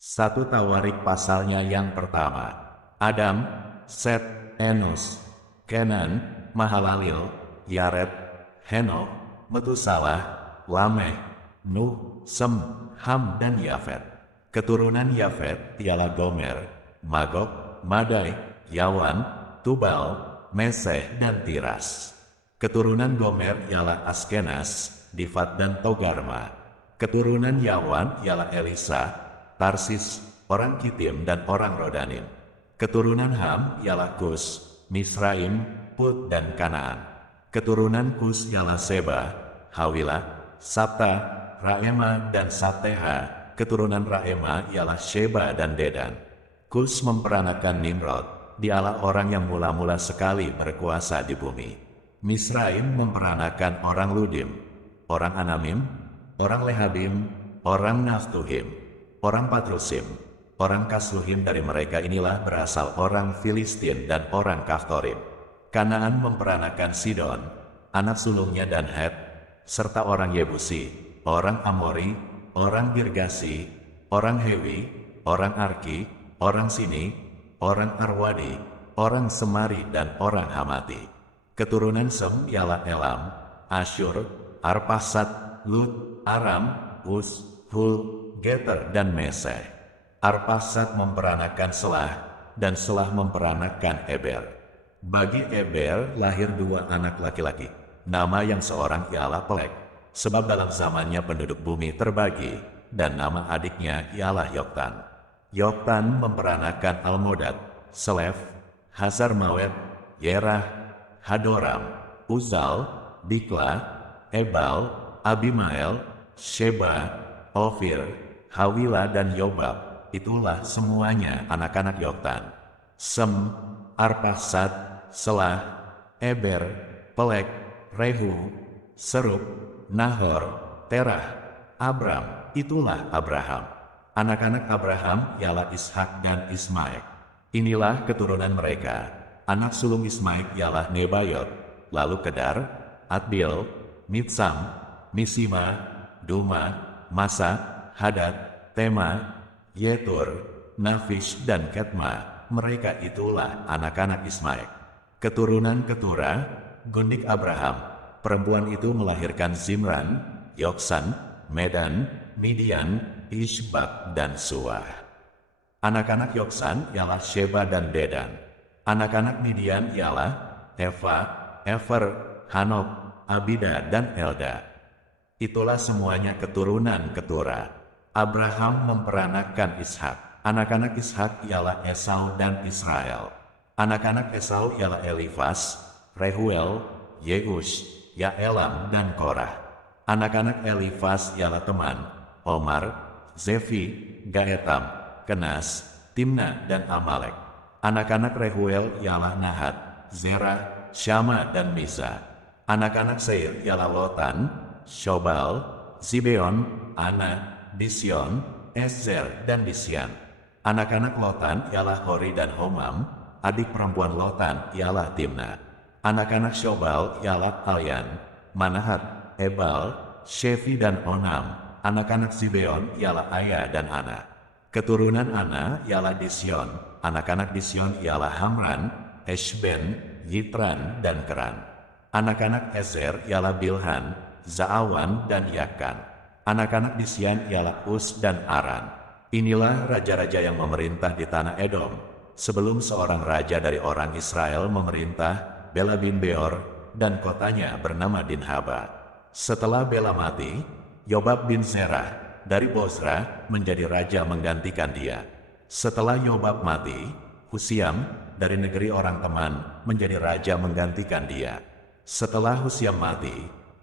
1 Tawarik pasalnya yang pertama. Adam, Set, Enos, Kenan, Mahalalil, Yared, Henok, Metusalah, Lameh, Nuh, Sem, Ham dan Yafet. Keturunan Yafet ialah Gomer, Magog, Madai, Yawan, Tubal, Meseh dan Tiras. Keturunan Gomer ialah Askenas, Difat dan Togarma. Keturunan Yawan ialah Elisa, Tarsis, orang Kitim dan orang Rodanim. Keturunan Ham ialah Kus, Misraim, Put dan Kanaan. Keturunan Kus ialah Seba, Hawilah, Sabta, Raema dan Sateha. Keturunan Raema ialah Sheba dan Dedan. Kus memperanakan Nimrod, dialah orang yang mula-mula sekali berkuasa di bumi. Misraim memperanakan orang Ludim, orang Anamim, orang Lehabim, orang Naftuhim, orang Patrusim, orang Kasluhim. Dari mereka inilah berasal orang Filistin dan orang Kaftorim. Kanaan memperanakan Sidon, anak sulungnya dan Het, serta orang Yebusi, orang Amori, orang Girgasi, orang Hewi, orang Arki, orang Sini, orang Arwadi, orang Semari dan orang Hamati. Keturunan Sem ialah Elam, Asyur, Arpasad, Lut, Aram, Us, Hul, Geter dan Meseh. Arpasad memperanakan Selah, dan Selah memperanakan Eber. Bagi Eber lahir 2 anak laki-laki. Nama yang seorang ialah Pelek, sebab dalam zamannya penduduk bumi terbagi, dan nama adiknya ialah Yoktan. Yoktan memperanakan Almodad, Selef, Hazar-Mawet, Yerah, Hadoram, Uzal, Dikla, Ebal, Abimael, Sheba, Ofir, Hawilah dan Yobab. Itulah semuanya anak-anak Yoktan. Sem, Arpasad, Selah, Eber, Pelek, Rehu, Serug, Nahor, Terah, Abram. Itulah Abraham. Anak-anak Abraham ialah Ishak dan Ismail. Inilah keturunan mereka. Anak sulung Ismail ialah Nebayot, lalu Kedar, Adbil, Mitsam, Misima, Duma, Masa, Hadad, Tema, Yetur, Nafish dan Ketma. Mereka itulah anak-anak Ismail. Keturunan Ketura, gundik Abraham. Perempuan itu melahirkan Zimran, Yoksan, Medan, Midian, Ishbak dan Suah. Anak-anak Yoksan ialah Sheba dan Dedan. Anak-anak Midian ialah Efa, Efer, Hanok, Abida dan Elda. Itulah semuanya keturunan Ketura. Abraham memperanakan Ishak. Anak-anak Ishak ialah Esau dan Israel. Anak-anak Esau ialah Elifas, Rehuel, Yeus, Yaelam dan Korah. Anak-anak Elifas ialah Teman, Omar, Zefi, Gaetam, Kenas, Timna dan Amalek. Anak-anak Rehuel ialah Nahat, Zerah, Syama dan Misa. Anak-anak Seir ialah Lotan, Shobal, Zibeon, Ana, Dision, Ezer dan Disyan. Anak-anak Lotan ialah Hori dan Homam. Adik perempuan Lotan ialah Timna. Anak-anak Shobal ialah Alyan, Manahat, Ebal, Shefi dan Onam. Anak-anak Zibeon ialah Aya dan Ana. Keturunan Ana ialah Disyon. Anak-anak Disyon ialah Hamran, Eshben, Yitran dan Keran. Anak-anak Ezer ialah Bilhan, Zaawan dan Yakan. Anak-anak Disyan ialah Us dan Aran. Inilah raja-raja yang memerintah di tanah Edom. Sebelum seorang raja dari orang Israel memerintah, Bela bin Beor, dan kotanya bernama Dinhaba. Setelah Bela mati, Yobab bin Zerah dari Bozrah menjadi raja menggantikan dia. Setelah Yobab mati, Husiam dari negeri orang Teman menjadi raja menggantikan dia. Setelah Husiam mati,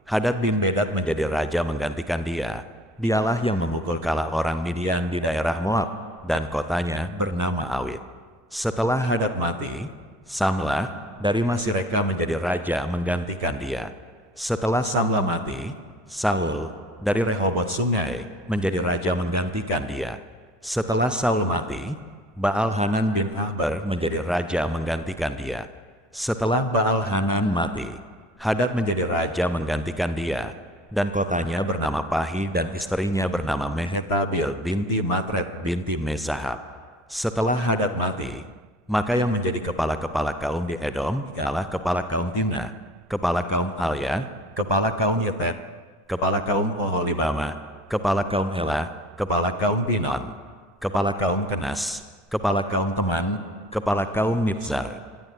Hadad bin Bedad menjadi raja menggantikan dia. Dialah yang memukul kalah orang Midian di daerah Moab, dan kotanya bernama Awit. Setelah Hadad mati, Samlah dari Masireka menjadi raja menggantikan dia. Setelah Samlah mati, Saul dari Rehobot Sungai menjadi raja menggantikan dia. Setelah Saul mati, Baal-Hanan bin Ahbar menjadi raja menggantikan dia. Setelah Baal-Hanan mati, Hadad menjadi raja menggantikan dia. dan kotanya bernama Pahi dan istrinya bernama Mehetabil binti Matred binti Mezahab. Setelah Hadad mati, maka yang menjadi kepala-kepala kaum di Edom ialah kepala kaum Timna, kepala kaum Alya, kepala kaum Yetet, kepala kaum Oholibama, kepala kaum Ela, kepala kaum Pinon, kepala kaum Kenas, kepala kaum Teman, kepala kaum Mibzar,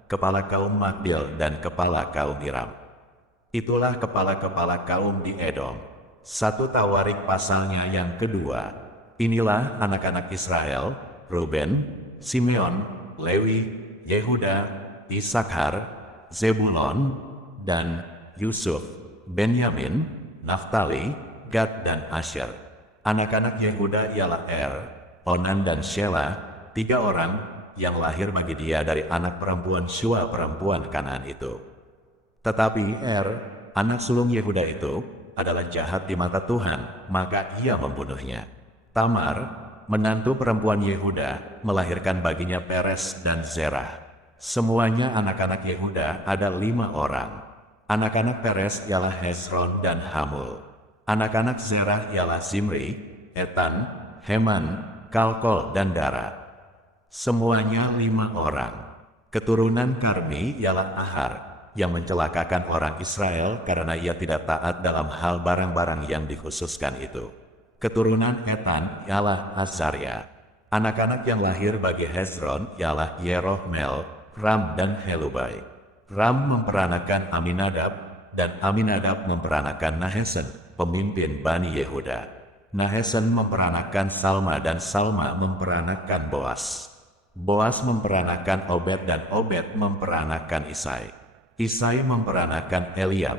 kepala kaum Magdil, dan kepala kaum Iram. Itulah kepala-kepala kaum di Edom. 1 Tawarik pasalnya yang kedua. Inilah anak-anak Israel, Ruben, Simeon, Lewi, Yehuda, Issakhar, Zebulon, dan Yusuf, Benyamin, Naftali, Gad, dan Asher. Anak-anak Yehuda ialah Onan dan Shelah, 3 orang yang lahir bagi dia dari anak perempuan Shua perempuan Kanaan itu. Tetapi anak sulung Yehuda itu, adalah jahat di mata Tuhan, maka ia membunuhnya. Tamar, menantu perempuan Yehuda, melahirkan baginya Peres dan Zerah. Semuanya anak-anak Yehuda ada 5 orang. Anak-anak Peres ialah Hezron dan Hamul. Anak-anak Zerah ialah Zimri, Etan, Heman, Kalkol, dan Dara. Semuanya 5 orang. Keturunan Karmi ialah Ahar, yang mencelakakan orang Israel karena ia tidak taat dalam hal barang-barang yang dikhususkan itu. Keturunan Etan ialah Azaria. Anak-anak yang lahir bagi Hezron ialah Yerohmel, Ram, dan Helubai. Ram memperanakan Aminadab, dan Aminadab memperanakan Nahesen, pemimpin Bani Yehuda. Nahesen memperanakan Salma, dan Salma memperanakan Boas. Boas memperanakan Obed, dan Obed memperanakan Isai. Isai memperanakan Eliab,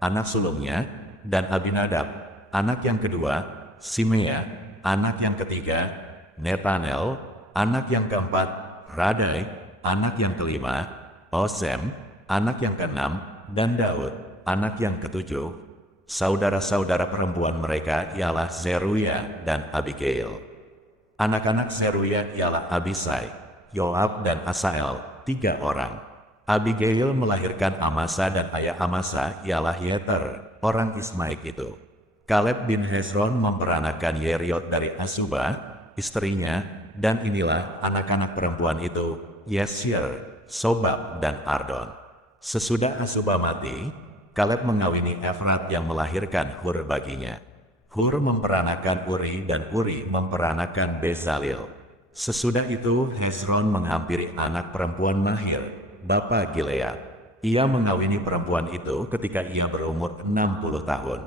anak sulungnya, dan Abinadab, anak yang kedua, Simea, anak yang ketiga, Netanel, anak yang keempat, Radai, anak yang kelima, Osem, anak yang keenam, dan Daud, anak yang ketujuh. Saudara-saudara perempuan mereka ialah Zeruya dan Abigail. Anak-anak Zeruya ialah Abisai, Yoab, dan Asael, 3 orang. Abigail melahirkan Amasa, dan ayah Amasa ialah Yeter, orang Ismaik itu. Kaleb bin Hezron memperanakan Yeriot dari Asuba, istrinya, dan inilah anak-anak perempuan itu, Yesir, Sobab, dan Ardon. Sesudah Asuba mati, Kaleb mengawini Efrat yang melahirkan Hur baginya. Hur memperanakan Uri, dan Uri memperanakan Bezalil. Sesudah itu Hezron menghampiri anak perempuan Mahir, bapa Gilead. Ia mengawini perempuan itu ketika ia berumur 60 tahun.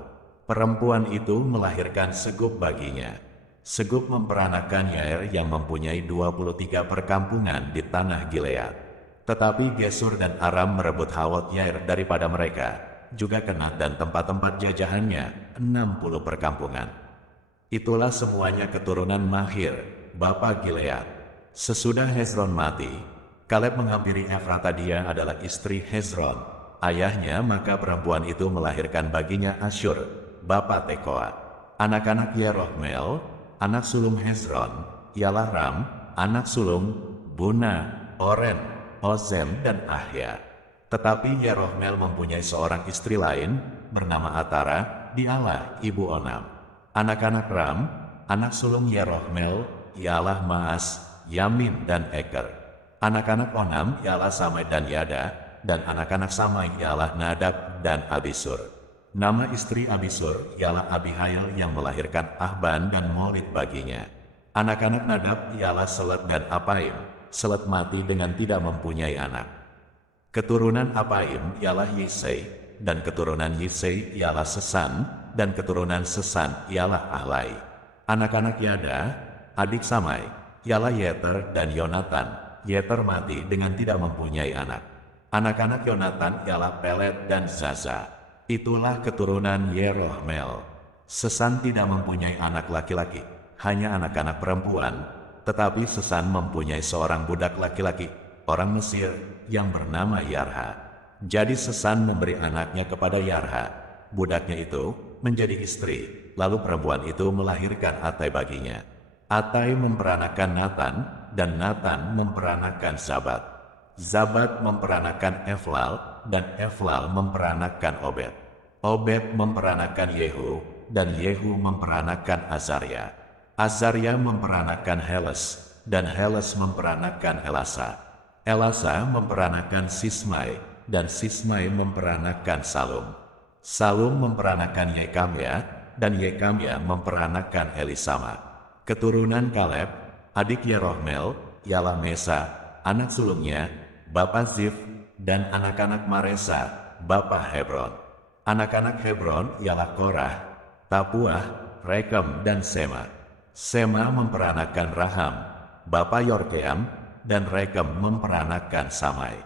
Perempuan itu melahirkan Segub baginya. Segub memperanakan Yair yang mempunyai 23 perkampungan di tanah Gilead. Tetapi Gesur dan Aram merebut Hawot Yair daripada mereka, juga Kenat dan tempat-tempat jajahannya, 60 perkampungan. Itulah semuanya keturunan Mahir, bapa Gilead. Sesudah Hezron mati, Kaleb menghampiri Efrata, dia adalah istri Hezron, ayahnya, maka perempuan itu melahirkan baginya Asyur, bapa Tekoa. Anak-anak Yerohmel, anak sulung Hezron, ialah Ram, anak sulung Buna, Oren, Ozem, dan Ahya. Tetapi Yerohmel mempunyai seorang istri lain, bernama Atara, dialah ibu Onam. Anak-anak Ram, anak sulung Yerohmel, ialah Maas, Yamin, dan Eker. Anak-anak Onam ialah Samai dan Yada, dan anak-anak Samai ialah Nadab dan Abisur. Nama istri Abisur ialah Abihail yang melahirkan Ahban dan Molid baginya. Anak-anak Nadab ialah Selet dan Apaim. Selet mati dengan tidak mempunyai anak. Keturunan Apaim ialah Yisei, dan keturunan Yisei ialah Sesan, dan keturunan Sesan ialah Ahlai. Anak-anak Yada, adik Samai, ialah Yeter dan Yonatan. Yeter mati dengan tidak mempunyai anak. Anak-anak Yonatan ialah Pelet dan Zaza. Itulah keturunan Yerohmel. Sesan tidak mempunyai anak laki-laki, hanya anak-anak perempuan. Tetapi Sesan mempunyai seorang budak laki-laki, orang Mesir, yang bernama Yarha. Jadi Sesan memberi anaknya kepada Yarha. Budaknya itu menjadi istri, lalu perempuan itu melahirkan Atai baginya. Atai memperanakan Natan, dan Natan memperanakan Zabat. Zabat memperanakan Eflal, dan Eflal memperanakan Obed. Obed memperanakan Yehu, dan Yehu memperanakan Azaria. Azaria memperanakan Heles, dan Heles memperanakan Elasa. Elasa memperanakan Sismai, dan Sismai memperanakan Salum. Salum memperanakan Yekamya, dan Yekamya memperanakan Elisama. Keturunan Kaleb, adik Yerohmel, ialah Mesa, anak sulungnya, bapa Zif, dan anak-anak Maresa, bapa Hebron. Anak-anak Hebron ialah Korah, Tapuah, Rekem, dan Sema. Sema memperanakan Raham, bapa Yorkeam, dan Rekem memperanakan Samai.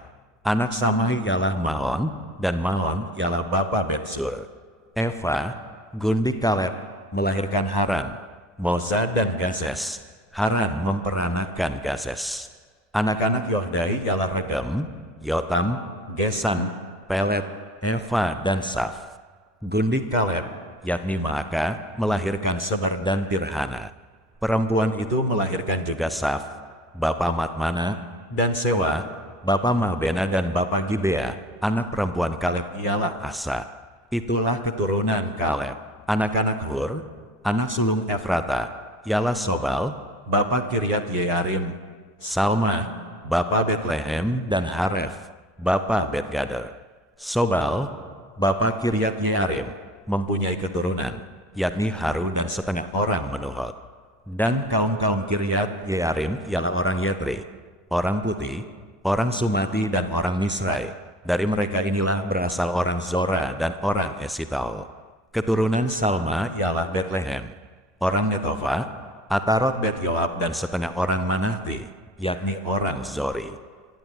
Anak Samai ialah Maon, dan Maon ialah bapa Betsur. Eva, gundik Kaleb, melahirkan Haran, Moza, dan Gazes. Haran memperanakan Gazes. Anak-anak Yohdai ialah Regem, Yotam, Gesan, Pelet, Eva, dan Saf. Gundik Kaleb, yakni Maaka, melahirkan Seber dan Tirhana. Perempuan itu melahirkan juga Saf, bapa Matmana, dan Sewa, bapa Mahbena dan bapa Gibea. Anak perempuan Kaleb ialah Asa. Itulah keturunan Kaleb. Anak-anak Hur, anak sulung Efrata, ialah Sobal, bapa Kiryat Yearim, Salma, bapa Betlehem, dan Haref, bapa Betgader. Sobal, bapa Kiryat Yearim, mempunyai keturunan, yakni Haru dan setengah orang Menuhot. Dan kaum-kaum Kiryat Yearim ialah orang Yetri, orang putih, orang Sumati, dan orang Misrai. Dari mereka inilah berasal orang Zora dan orang Esitaol. Keturunan Salma ialah Betlehem, orang Netofa, Atarot Bet Yoab, dan setengah orang Manahti, yakni orang Zori.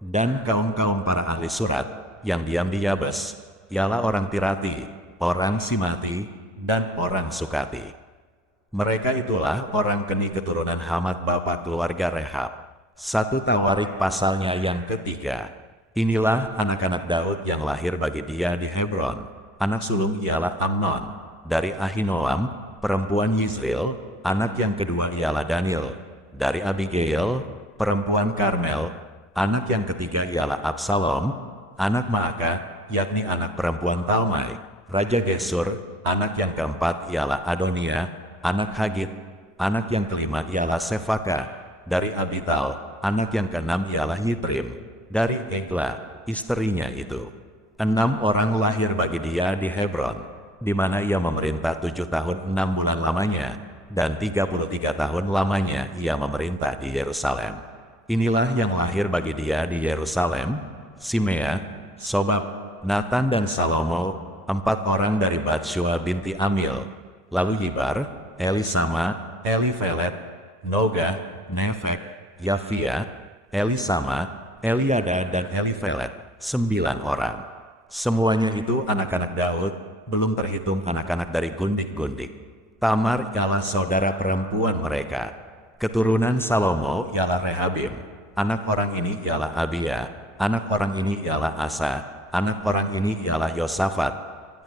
Dan kaum-kaum para ahli surat yang diam di Yabes ialah orang Tirati, orang Simati, dan orang Sukati. Mereka itulah orang Keni keturunan Hamad bapa keluarga Rehab. 1 Tawarik pasalnya yang ketiga. Inilah anak-anak Daud yang lahir bagi dia di Hebron. Anak sulung ialah Amnon, dari Ahinoam, perempuan Yizril. Anak yang kedua ialah Daniel, dari Abigail, perempuan Karmel. Anak yang ketiga ialah Absalom, anak Maaka, yakni anak perempuan Talmai, Raja Gesur. Anak yang keempat ialah Adonia, anak Hagit. Anak yang kelima ialah Sefaka, dari Abital. Anak yang keenam ialah Yitrim, dari Egla, istrinya itu. 6 orang lahir bagi dia di Hebron, di mana ia memerintah 7 tahun 6 bulan lamanya, dan 33 tahun lamanya ia memerintah di Yerusalem. Inilah yang lahir bagi dia di Yerusalem: Simea, Sobab, Natan, dan Salomo, 4 orang dari Batshua binti Amil. Lalu Yibar, Elisama, Elifelet, Noga, Nefek, Yafia, Elisama, Eliada, dan Elifelet, 9 orang. Semuanya itu anak-anak Daud, belum terhitung anak-anak dari gundik-gundik. Tamar ialah saudara perempuan mereka. Keturunan Salomo ialah Rehabim. Anak orang ini ialah Abia. Anak orang ini ialah Asa. Anak orang ini ialah Yosafat.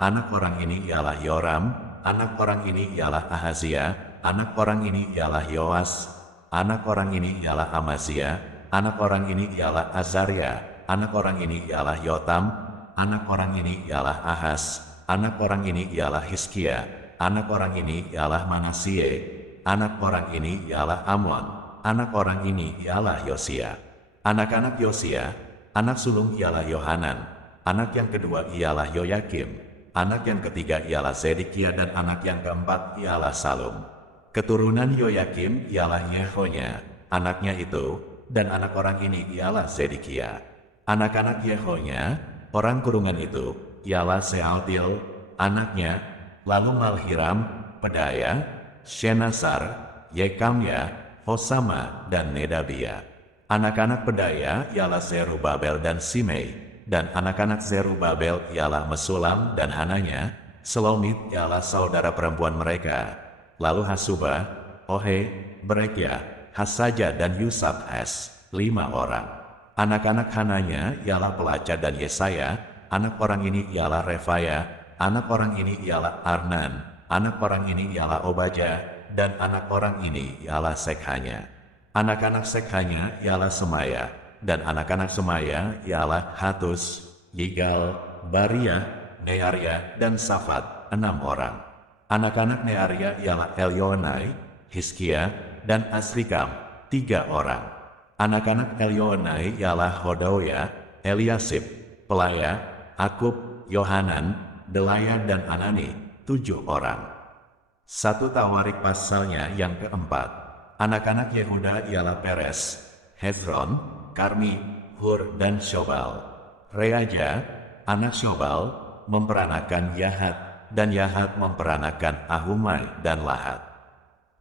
Anak orang ini ialah Yoram. Anak orang ini ialah Ahazia. Anak orang ini ialah Yoas. Anak orang ini ialah Amazia. Anak orang ini ialah Azaria. Anak orang ini ialah Yotam. Anak orang ini ialah Ahas. Anak orang ini ialah Hizkia. Anak orang ini ialah Manasye. Anak orang ini ialah Amon. Anak orang ini ialah Yosia. Anak-anak Yosia, anak sulung ialah Yohanan. Anak yang kedua ialah Yoyakim. Anak yang ketiga ialah Zedekia, dan anak yang keempat ialah Salum. Keturunan Yoyakim ialah Yehonya, anaknya itu, dan anak orang ini ialah Zedekia. Anak-anak Yehonya, orang kurungan itu, ialah Sealtiel, anaknya, lalu Malhiram, Pedaya, Shenasar, Yekamya, Hosama, dan Nedabia. Anak-anak Pedaya ialah Zerubabel dan Simei. Dan anak-anak Zerubabel ialah Mesulam dan Hananya. Selomit ialah saudara perempuan mereka. Lalu Hasuba, Ohe, Berekia, Hasaja, dan Yusabhes, 5 orang. Anak-anak Hananya ialah Pelacah dan Yesaya. Anak orang ini ialah Refaya. Anak orang ini ialah Arnan. Anak orang ini ialah Obaja. Dan anak orang ini ialah Sekhanya. Anak-anak Sekhanya ialah Semaya. Dan anak-anak Semaya ialah Hatus, Yigal, Baria, Nearia, dan Safat, 6 orang. Anak-anak Nearia ialah Elionai, Hiskia, dan Asrikam, 3 orang. Anak-anak Elionai ialah Hodoya, Eliasib, Pelaya, Akub, Yohanan, Delaya, dan Anani, 7 orang. 1 Tawarik pasalnya yang keempat. Anak-anak Yehuda ialah Peres, Hezron, Karmi, Hur, dan Shobal. Reaja, anak Shobal, memperanakan Yahat, dan Yahat memperanakan Ahumai dan Lahat.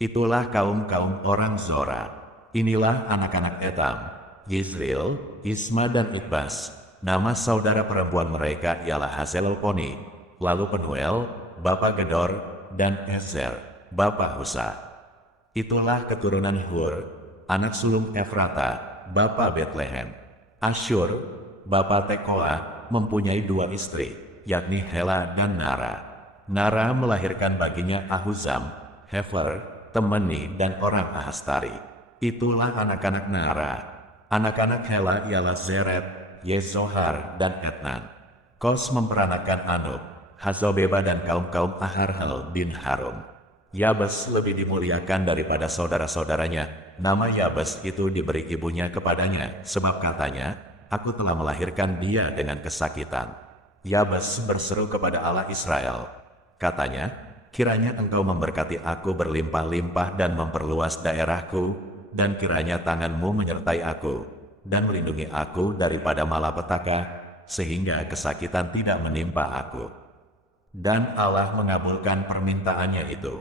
Itulah kaum-kaum orang Zora. Inilah anak-anak Etam, Yizril, Isma, dan Ikbas. Nama saudara perempuan mereka ialah Hazelelponi, lalu Penuel, bapa Gedor, dan Ezer, bapa Husa. Itulah keturunan Hur, anak sulung Efrata, bapa Betlehem. Asyur, bapa Tekoa, mempunyai 2 istri, yakni Hela dan Nara. Nara melahirkan baginya Ahuzam, Hefer, Temeni, dan orang Ahastari. Itulah anak-anak Nara. Anak-anak Hela ialah Zeret, Yezohar, dan Etnan. Kos memperanakan Anub, Hazobeba, dan kaum-kaum Aharhel bin Harum. Yabes lebih dimuliakan daripada saudara-saudaranya. Nama Yabes itu diberi ibunya kepadanya, sebab katanya, "Aku telah melahirkan dia dengan kesakitan." Yabes berseru kepada Allah Israel. Katanya, "Kiranya engkau memberkati aku berlimpah-limpah dan memperluas daerahku, dan kiranya tanganmu menyertai aku, dan melindungi aku daripada malapetaka, sehingga kesakitan tidak menimpa aku." Dan Allah mengabulkan permintaannya itu.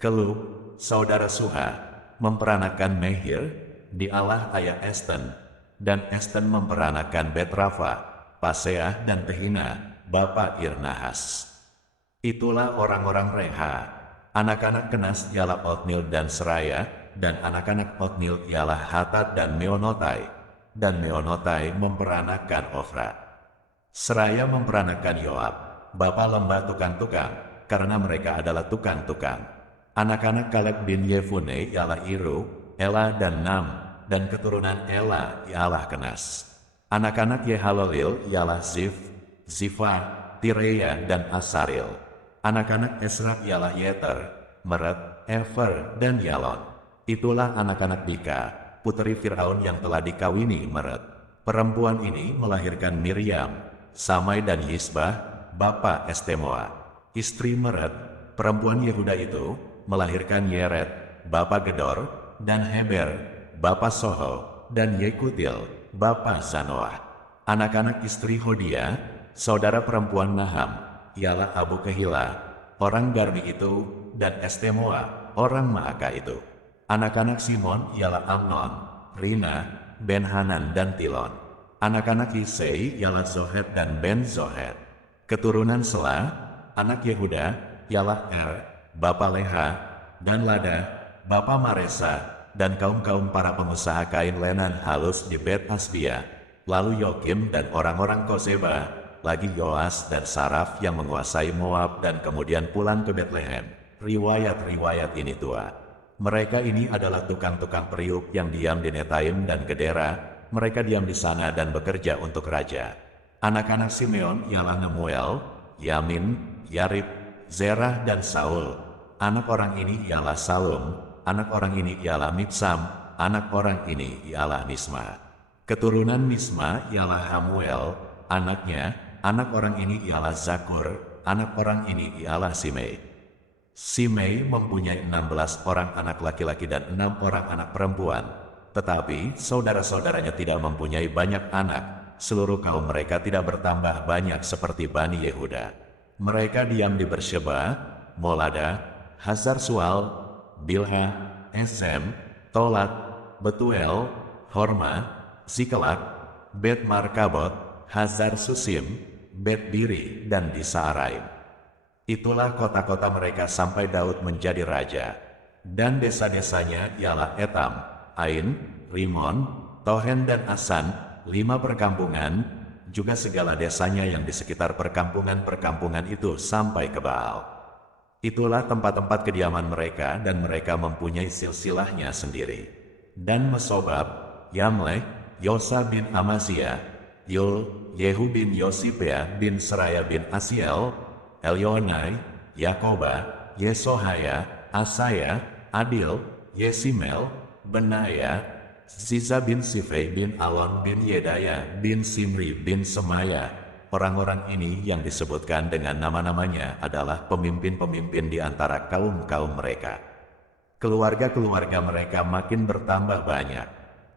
Kelub, saudara Suha, memperanakan Mehir, di Allah ayah Esten, dan Esten memperanakan Betrafa, Paseah, dan Tehina, bapa Irnahas. Itulah orang-orang Reha. Anak-anak Kenas ialah Otnil dan Seraya, dan anak-anak Otnil ialah Hatat dan Meonotai, dan Meonotai memperanakan Ofra. Seraya memperanakan Yoab, bapa lembah tukang-tukang, karena mereka adalah tukang-tukang. Anak-anak Kaleb bin Yefune ialah Iru, Ela, dan Nam, dan keturunan Ela ialah Kenas. Anak-anak Yehalelil ialah Zif, Zifa, Tireya, dan Asaril. Anak-anak Esra ialah Yeter, Meret, Efer, dan Yalon. Itulah anak-anak Bika, putri Fir'aun yang telah dikawini Meret. Perempuan ini melahirkan Miriam, Samai, dan Yisbah, bapa Estemoa. Istri Meret, perempuan Yehuda itu, melahirkan Yeret, bapa Gedor, dan Heber, bapa Soho, dan Yekutil, bapa Zanoah. Anak-anak istri Hodia, saudara perempuan Naham, ialah Abu Kehila, orang Garmi itu, dan Estemoa, orang Maaka itu. Anak-anak Simon ialah Amnon, Rina, Ben-Hanan, dan Tilon. Anak-anak Yisei ialah Zohet dan Ben-Zohet. Keturunan Sela, anak Yehuda, ialah bapa Leha, dan Lada, bapa Maresa, dan kaum-kaum para pengusaha kain lenan halus di Bet Asbia. Lalu Yokim dan orang-orang Kozeba, lagi Yoas dan Saraf yang menguasai Moab, dan kemudian pulang ke Betlehem. Riwayat-riwayat ini tua. Mereka ini adalah tukang-tukang periuk yang diam di Netaim dan Gedera. Mereka diam di sana dan bekerja untuk raja. Anak-anak Simeon ialah Nemuel, Yamin, Yarib, Zerah, dan Saul. Anak orang ini ialah Salum, anak orang ini ialah Mibsam, anak orang ini ialah Misma. Keturunan Misma ialah Hamuel, anaknya. Anak orang ini ialah Zakur, anak orang ini ialah Simei. Simei mempunyai 16 orang anak laki-laki dan 6 orang anak perempuan. Tetapi saudara-saudaranya tidak mempunyai banyak anak. Seluruh kaum mereka tidak bertambah banyak seperti Bani Yehuda. Mereka diam di Bersheba, Molada, Hazar Sual, Bilha, Esem, Tolat, Betuel, Horma, Sikelak, Bet Markabot, Hazar Susim, Bet Biri, dan di Saaraim. Itulah kota-kota mereka sampai Daud menjadi raja. Dan desa-desanya ialah Etam, Ain, Rimon, Tohen, dan Asan, 5 perkampungan, juga segala desanya yang di sekitar perkampungan-perkampungan itu sampai ke Baal. Itulah tempat-tempat kediaman mereka, dan mereka mempunyai silsilahnya sendiri. Dan Mesobab, Yamlek, Yosa bin Amazia, Yul, Yehu bin Yosibea bin Seraya bin Asiel, Elionai, Yakoba, Yesohaya, Asaya, Adil, Yesimel, Benaya, Ziza bin Sifei bin Alon bin Yedaya bin Simri bin Semaya. Orang-orang ini yang disebutkan dengan nama-namanya adalah pemimpin-pemimpin di antara kaum-kaum mereka. Keluarga-keluarga mereka makin bertambah banyak.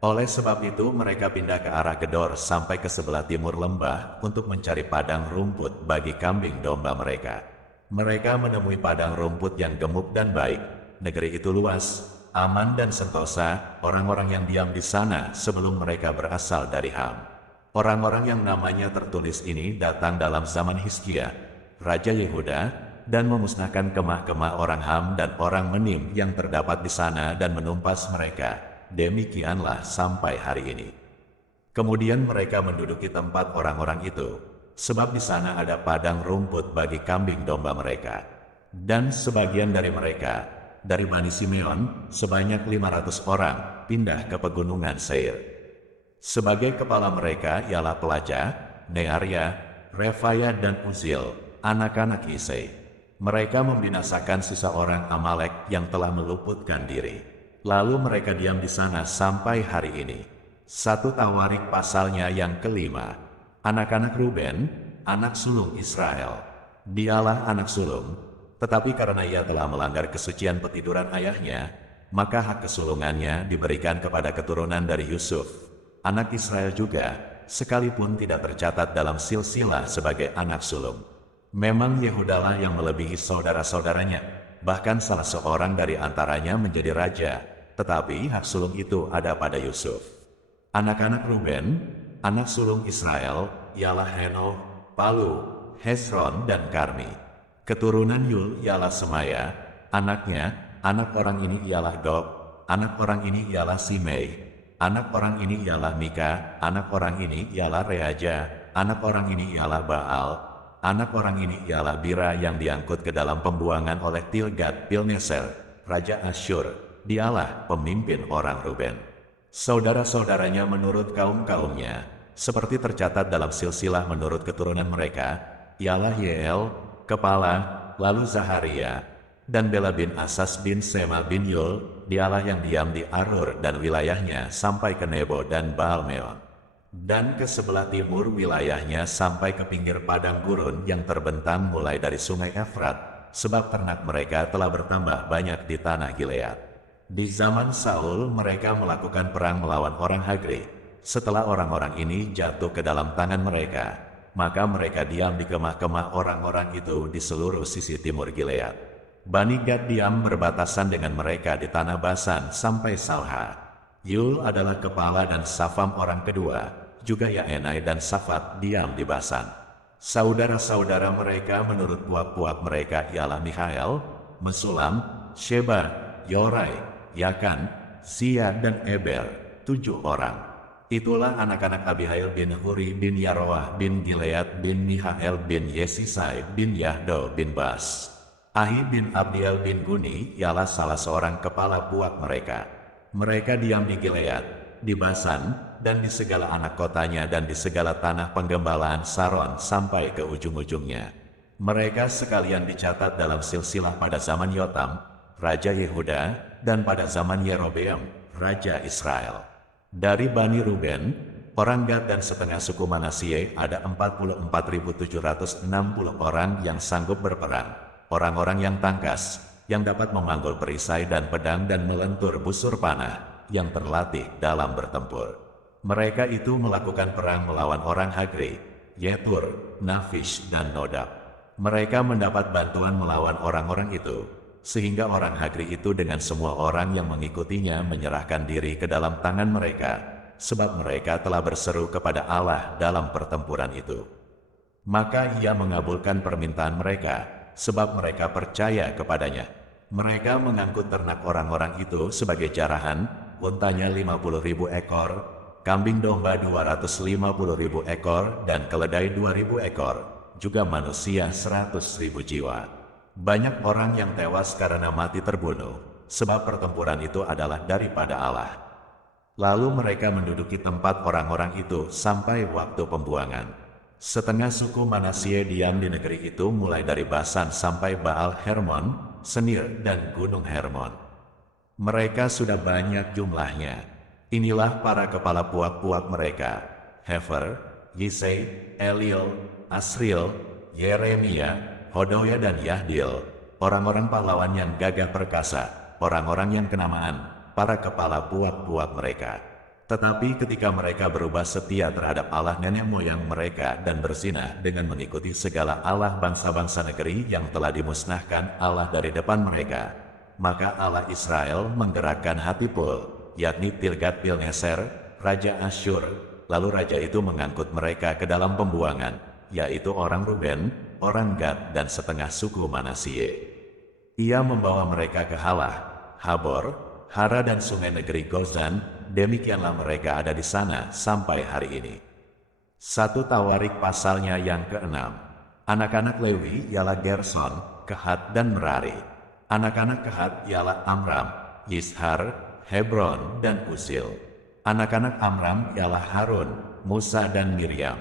Oleh sebab itu mereka pindah ke arah Gedor sampai ke sebelah timur lembah untuk mencari padang rumput bagi kambing domba mereka. Mereka menemui padang rumput yang gemuk dan baik. Negeri itu luas, aman dan sentosa. Orang-orang yang diam di sana sebelum mereka berasal dari Ham. Orang-orang yang namanya tertulis ini datang dalam zaman Hizkia, Raja Yehuda, dan memusnahkan kemah-kemah orang Ham dan orang Menim yang terdapat di sana dan menumpas mereka. Demikianlah sampai hari ini. Kemudian mereka menduduki tempat orang-orang itu, sebab di sana ada padang rumput bagi kambing domba mereka. Dan sebagian dari mereka, dari Bani Simeon, sebanyak 500 orang, pindah ke pegunungan Seir. Sebagai kepala mereka ialah Pelaja, Nearya, Refaya dan Uzil, anak-anak Isai. Mereka membinasakan sisa orang Amalek yang telah meluputkan diri. Lalu mereka diam di sana sampai hari ini. 1 Tawarik pasalnya yang kelima. Anak-anak Ruben, anak sulung Israel. Dialah anak sulung, tetapi karena ia telah melanggar kesucian petiduran ayahnya, maka hak kesulungannya diberikan kepada keturunan dari Yusuf. Anak Israel juga, sekalipun tidak tercatat dalam silsilah sebagai anak sulung. Memang Yehudalah yang melebihi saudara-saudaranya, bahkan salah seorang dari antaranya menjadi raja, tetapi hak sulung itu ada pada Yusuf. Anak-anak Ruben, anak sulung Israel, ialah Henoh, Palu, Hezron, dan Karmi. Keturunan Yul ialah Semaya, anaknya, anak orang ini ialah Dob, anak orang ini ialah Simei. Anak orang ini ialah Mika, anak orang ini ialah Reaja, anak orang ini ialah Baal, anak orang ini ialah Bira yang diangkut ke dalam pembuangan oleh Tilgat-Pilneser, Raja Asyur. Dialah pemimpin orang Ruben. Saudara-saudaranya menurut kaum-kaumnya, seperti tercatat dalam silsilah menurut keturunan mereka, ialah Yeel, kepala, lalu Zaharia, dan Bela bin Asas bin Sema bin Yul. Dialah yang diam di Arur dan wilayahnya sampai ke Nebo dan Baal-Meon. Dan ke sebelah timur wilayahnya sampai ke pinggir padang gurun yang terbentang mulai dari sungai Efrat, sebab ternak mereka telah bertambah banyak di tanah Gilead. Di zaman Saul mereka melakukan perang melawan orang Hagri. Setelah orang-orang ini jatuh ke dalam tangan mereka, maka mereka diam di kemah-kemah orang-orang itu di seluruh sisi timur Gilead. Bani Gad diam berbatasan dengan mereka di tanah Basan sampai Salha. Yul adalah kepala dan Safam orang kedua, juga Yaenai dan Safat diam di Basan. Saudara-saudara mereka menurut puak-puak mereka ialah Mikhael, Mesulam, Sheba, Yorai, Yakan, Sia dan Eber, 7 orang. Itulah anak-anak Abihail bin Huri bin Yaroah bin Gilead bin Mihael bin Yesisai bin Yahdo bin Bas. Ahi bin Abdiel bin Guni ialah salah seorang kepala puak mereka. Mereka diam di Gilead, di Basan, dan di segala anak kotanya dan di segala tanah penggembalaan Saron sampai ke ujung-ujungnya. Mereka sekalian dicatat dalam silsilah pada zaman Yotam, Raja Yehuda, dan pada zaman Yerobeam, Raja Israel. Dari Bani Ruben, orang Gad dan setengah suku Manasye ada 44.760 orang yang sanggup berperang. Orang-orang yang tangkas, yang dapat memanggul perisai dan pedang dan melentur busur panah, yang terlatih dalam bertempur. Mereka itu melakukan perang melawan orang Hagri, Yetur, Nafish, dan Nodab. Mereka mendapat bantuan melawan orang-orang itu, sehingga orang Hagri itu dengan semua orang yang mengikutinya menyerahkan diri ke dalam tangan mereka, sebab mereka telah berseru kepada Allah dalam pertempuran itu. Maka ia mengabulkan permintaan mereka, sebab mereka percaya kepadanya. Mereka mengangkut ternak orang-orang itu sebagai jarahan, untanya 50.000 ekor, kambing domba 250.000 ekor, dan keledai 2.000 ekor, juga manusia 100.000 jiwa. Banyak orang yang tewas karena mati terbunuh, sebab pertempuran itu adalah daripada Allah. Lalu mereka menduduki tempat orang-orang itu sampai waktu pembuangan. Setengah suku Manasye diam di negeri itu mulai dari Basan sampai Baal Hermon, Senir, dan Gunung Hermon. Mereka sudah banyak jumlahnya. Inilah para kepala puak-puak mereka: Hefer, Yisei, Eliel, Asriel, Yeremia, Hodoya, dan Yahdil, orang-orang pahlawan yang gagah perkasa, orang-orang yang kenamaan, para kepala puak-puak mereka. Tetapi ketika mereka berubah setia terhadap Allah nenek moyang mereka dan berzinah dengan mengikuti segala allah bangsa-bangsa negeri yang telah dimusnahkan Allah dari depan mereka, maka Allah Israel menggerakkan hati Pul, yakni Tilgat-Pilneser, Raja Asyur, lalu raja itu mengangkut mereka ke dalam pembuangan, yaitu orang Ruben, orang Gad, dan setengah suku Manasye. Ia membawa mereka ke Halah, Habor, Hara, dan sungai negeri Gozan. Demikianlah mereka ada di sana sampai hari ini. 1 Tawarik pasalnya yang ke-6. Anak-anak Lewi ialah Gerson, Kehat, dan Merari. Anak-anak Kehat ialah Amram, Yishar, Hebron, dan Usil. Anak-anak Amram ialah Harun, Musa, dan Miriam.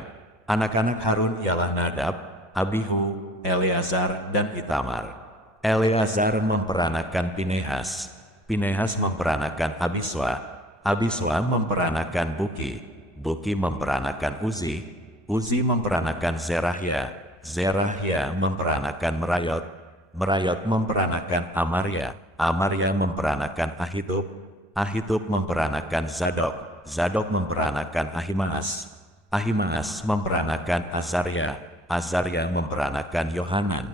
Anak-anak Harun ialah Nadab, Abihu, Eleazar, dan Itamar. Eleazar memperanakan Pinehas. Pinehas memperanakan Abiswa. Abiswa memperanakan Buki. Buki memperanakan Uzi. Uzi memperanakan Zerahya. Zerahya memperanakan Merayot. Merayot memperanakan Amarya. Amarya memperanakan Ahitub. Ahitub memperanakan Zadok. Zadok memperanakan Ahimaas. Ahimaas memperanakan Azarya. Azarya memperanakan Yohanan.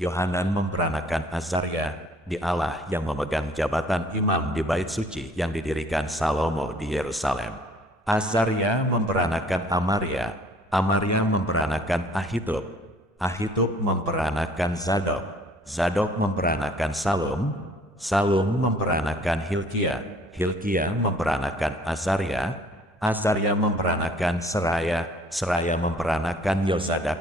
Yohanan memperanakan Azarya, di Allah yang memegang jabatan imam di bait suci yang didirikan Salomo di Yerusalem. Azarya memperanakan Amarya. Amarya memperanakan Ahitub. Ahitub memperanakan Zadok. Zadok memperanakan Salum. Salum memperanakan Hilkia. Hilkia memperanakan Azarya. Azarya memperanakan Seraya. Seraya memperanakan Yozadak.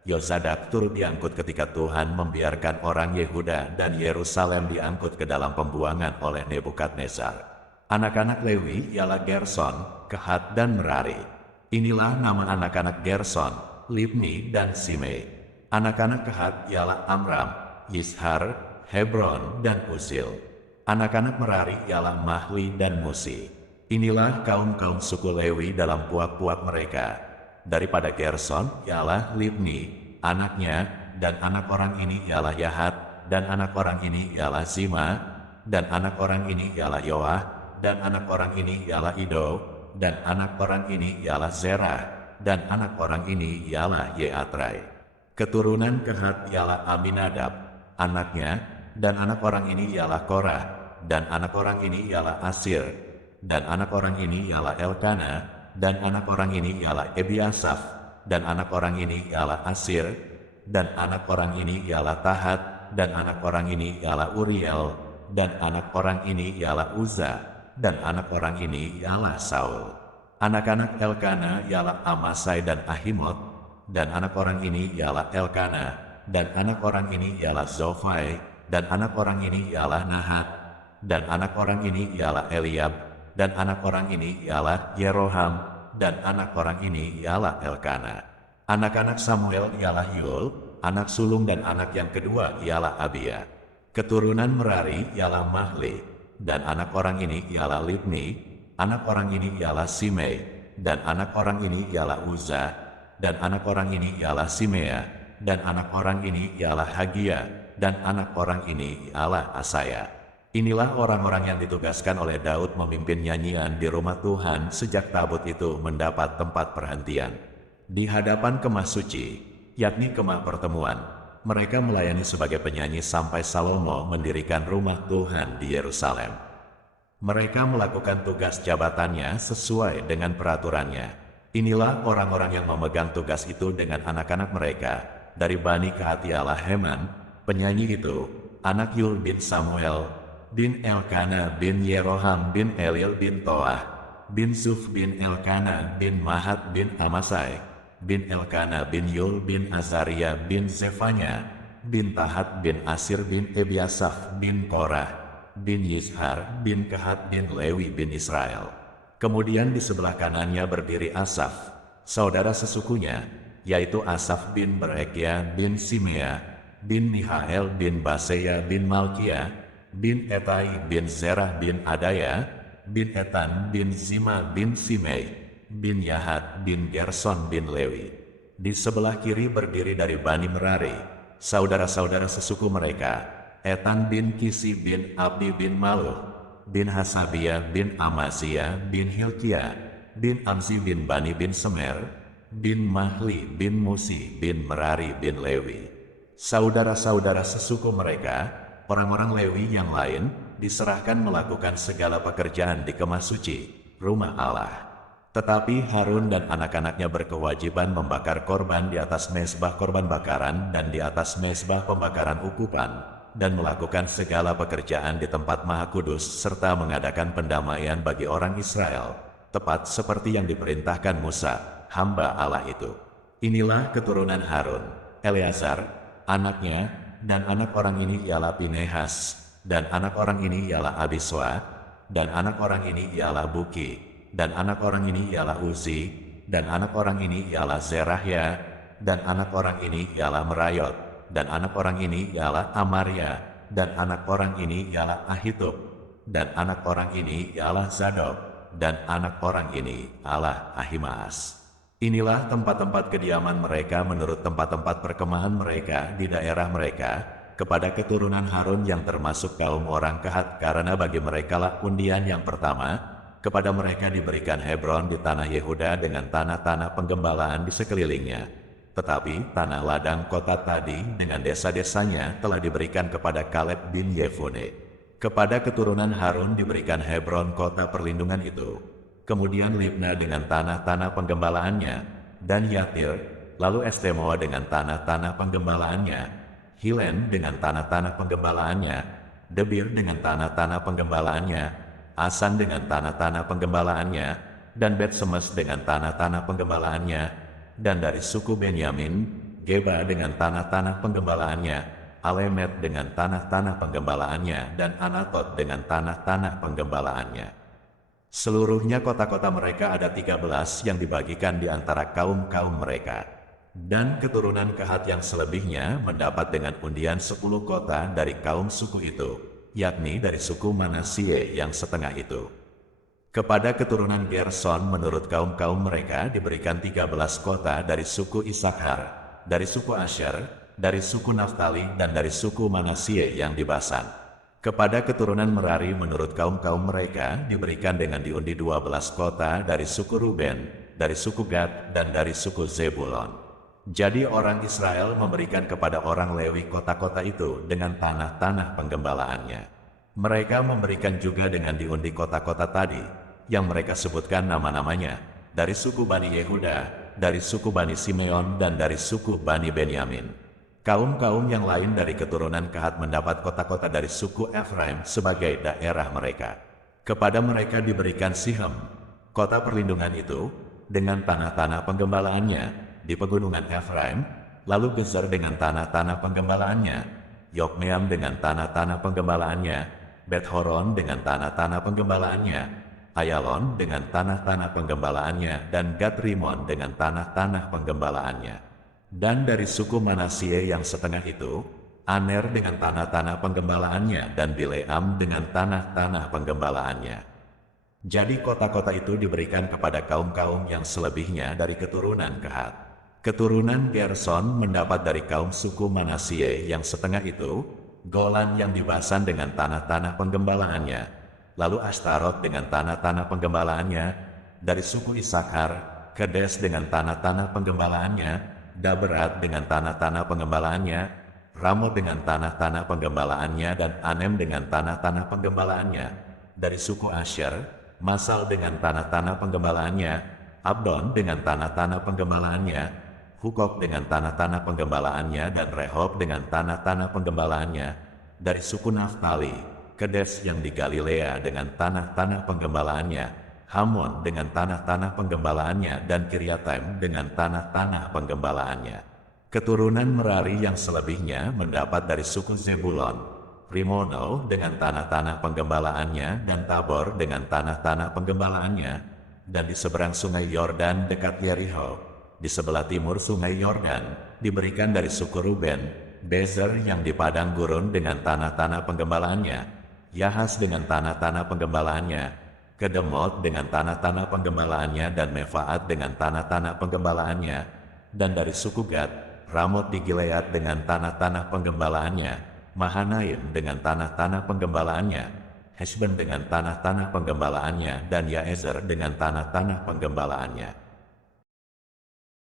Yozadak turut diangkut ketika Tuhan membiarkan orang Yehuda dan Yerusalem diangkut ke dalam pembuangan oleh Nebukadnezar. Anak-anak Lewi ialah Gerson, Kehat, dan Merari. Inilah nama anak-anak Gerson, Libni, dan Simei. Anak-anak Kehat ialah Amram, Yishar, Hebron, dan Usil. Anak-anak Merari ialah Mahli dan Musi. Inilah kaum-kaum suku Lewi dalam puak-puak mereka. Daripada Gerson ialah Libni, anaknya, dan anak orang ini ialah Yahat, dan anak orang ini ialah Zima, dan anak orang ini ialah Yoah, dan anak orang ini ialah Ido, dan anak orang ini ialah Zerah, dan anak orang ini ialah Yeatrai. Keturunan Kehat ialah Aminadab, anaknya, dan anak orang ini ialah Korah, dan anak orang ini ialah Asir, dan anak orang ini ialah Elkana, dan anak orang ini ialah Ebiasaf, dan anak orang ini ialah Asir, dan anak orang ini ialah Tahat, dan anak orang ini ialah Uriel, dan anak orang ini ialah Uzza, dan anak orang ini ialah Saul. Anak-anak Elkana ialah Amasai dan Ahimot, dan anak orang ini ialah Elkana, dan anak orang ini ialah Zofai, dan anak orang ini ialah Nahat, dan anak orang ini ialah Eliab, dan anak orang ini ialah Yeroham, dan anak orang ini ialah Elkana. Anak-anak Samuel ialah Yul, anak sulung, dan anak yang kedua ialah Abia. Keturunan Merari ialah Mahli, dan anak orang ini ialah Libni, anak orang ini ialah Simei, dan anak orang ini ialah Uzza, dan anak orang ini ialah Simea, dan anak orang ini ialah Hagia, dan anak orang ini ialah Asaya. Inilah orang-orang yang ditugaskan oleh Daud memimpin nyanyian di rumah Tuhan sejak tabut itu mendapat tempat perhentian. Di hadapan kemah suci, yakni kemah pertemuan, mereka melayani sebagai penyanyi sampai Salomo mendirikan rumah Tuhan di Yerusalem. Mereka melakukan tugas jabatannya sesuai dengan peraturannya. Inilah orang-orang yang memegang tugas itu dengan anak-anak mereka. Dari Bani Kehat ialah Heman, penyanyi itu, anak Yul bin Samuel, bin Elkana bin Yeroham bin Eliel bin Toah, bin Zuf bin Elkana bin Mahat bin Amasai, bin Elkana bin Yul bin Azaria bin Zefanya, bin Tahat bin Asir bin Ebiasaf bin Korah, bin Yishar bin Kehat bin Lewi bin Israel. Kemudian di sebelah kanannya berdiri Asaf, saudara sesukunya, yaitu Asaf bin Berekia bin Simea, bin Mihael bin Baseya bin Malkia, bin Etai bin Zerah bin Adaya, bin Etan bin Zima bin Simei, bin Yahat bin Gerson bin Lewi. Di sebelah kiri berdiri dari Bani Merari, saudara-saudara sesuku mereka, Etan bin Kisi bin Abdi bin Maluh, bin Hasabia bin Amazia bin Hilkia, bin Amzi bin Bani bin Semer, bin Mahli bin Musi bin Merari bin Lewi. Saudara-saudara sesuku mereka, orang-orang Lewi yang lain, diserahkan melakukan segala pekerjaan di kemah suci, rumah Allah. Tetapi Harun dan anak-anaknya berkewajiban membakar korban di atas mezbah korban bakaran dan di atas mezbah pembakaran ukupan, dan melakukan segala pekerjaan di tempat Maha Kudus serta mengadakan pendamaian bagi orang Israel, tepat seperti yang diperintahkan Musa, hamba Allah itu. Inilah keturunan Harun, Eleazar, anaknya, dan anak orang ini ialah Pinehas, dan anak orang ini ialah Abiswa, dan anak orang ini ialah Buki, dan anak orang ini ialah Uzi, dan anak orang ini ialah Zerahya, dan anak orang ini ialah Merayot, dan anak orang ini ialah Amaria, dan anak orang ini ialah Ahitub, dan anak orang ini ialah Zadok, dan anak orang ini ialah Ahimaas. Inilah tempat-tempat kediaman mereka menurut tempat-tempat perkemahan mereka di daerah mereka, kepada keturunan Harun yang termasuk kaum orang Kehat, karena bagi merekalah undian yang pertama. Kepada mereka diberikan Hebron di tanah Yehuda dengan tanah-tanah penggembalaan di sekelilingnya. Tetapi tanah ladang kota tadi dengan desa-desanya telah diberikan kepada Kaleb bin Yefune. Kepada keturunan Harun diberikan Hebron kota perlindungan itu. Kemudian Libna dengan tanah-tanah penggembalaannya, dan Yatir, lalu Estemoa dengan tanah-tanah penggembalaannya, Hilen dengan tanah-tanah penggembalaannya, Debir dengan tanah-tanah penggembalaannya, Asan dengan tanah-tanah penggembalaannya, dan Bet-Semes dengan tanah-tanah penggembalaannya, dan dari suku Benyamin, Geba dengan tanah-tanah penggembalaannya, Alemet dengan tanah-tanah penggembalaannya, dan Anatot dengan tanah-tanah penggembalaannya. Seluruhnya kota-kota mereka ada 13 yang dibagikan di antara kaum-kaum mereka. Dan keturunan Kehat yang selebihnya mendapat dengan undian 10 kota dari kaum suku itu, yakni dari suku Manasye yang setengah itu. Kepada keturunan Gerson menurut kaum-kaum mereka diberikan 13 kota dari suku Isakar, dari suku Asher, dari suku Naftali, dan dari suku Manasye yang di Basan. Kepada keturunan Merari menurut kaum-kaum mereka diberikan dengan diundi 12 kota dari suku Ruben, dari suku Gad, dan dari suku Zebulon. Jadi orang Israel memberikan kepada orang Lewi kota-kota itu dengan tanah-tanah penggembalaannya. Mereka memberikan juga dengan diundi kota-kota tadi, yang mereka sebutkan nama-namanya, dari suku Bani Yehuda, dari suku Bani Simeon, dan dari suku Bani Benyamin. Kaum-kaum yang lain dari keturunan Kehat mendapat kota-kota dari suku Efraim sebagai daerah mereka. Kepada mereka diberikan Sihem, kota perlindungan itu, dengan tanah-tanah penggembalaannya, di pegunungan Efraim, lalu Gezer dengan tanah-tanah penggembalaannya, Yokmeam dengan tanah-tanah penggembalaannya, Bet-Horon dengan tanah-tanah penggembalaannya, Ayalon dengan tanah-tanah penggembalaannya, dan Gat-Rimon dengan tanah-tanah penggembalaannya. Dan dari suku Manasye yang setengah itu, Aner dengan tanah-tanah penggembalaannya, dan Bileam dengan tanah-tanah penggembalaannya. Jadi kota-kota itu diberikan kepada kaum-kaum yang selebihnya dari keturunan Kehat. Keturunan Gerson mendapat dari kaum suku Manasye yang setengah itu, Golan yang di Basan dengan tanah-tanah penggembalaannya, lalu Astarot dengan tanah-tanah penggembalaannya, dari suku Isakar, Kedes dengan tanah-tanah penggembalaannya, Daberat dengan tanah-tanah penggembalaannya, Ramot dengan tanah-tanah penggembalaannya, dan Anem dengan tanah-tanah penggembalaannya, dari suku Asher, Masal dengan tanah-tanah penggembalaannya, Abdon dengan tanah-tanah penggembalaannya, Hukok dengan tanah-tanah penggembalaannya, dan Rehob dengan tanah-tanah penggembalaannya, dari suku Naftali, Kedes yang di Galilea dengan tanah-tanah penggembalaannya, Hamon dengan tanah-tanah penggembalaannya, dan Kiriataim dengan tanah-tanah penggembalaannya. Keturunan Merari yang selebihnya mendapat dari suku Zebulon, Rimono dengan tanah-tanah penggembalaannya, dan Tabor dengan tanah-tanah penggembalaannya, dan di seberang sungai Yordan dekat Yeriho, di sebelah timur sungai Yordan, diberikan dari suku Ruben, Bezer yang di padang gurun dengan tanah-tanah penggembalaannya, Yahas dengan tanah-tanah penggembalaannya, Kedemot dengan tanah-tanah penggembalaannya dan Mefaat dengan tanah-tanah penggembalaannya, dan dari suku Gad, Ramot di Gilead dengan tanah-tanah penggembalaannya, Mahanaim dengan tanah-tanah penggembalaannya, Heshbon dengan tanah-tanah penggembalaannya, dan Yaezer dengan tanah-tanah penggembalaannya.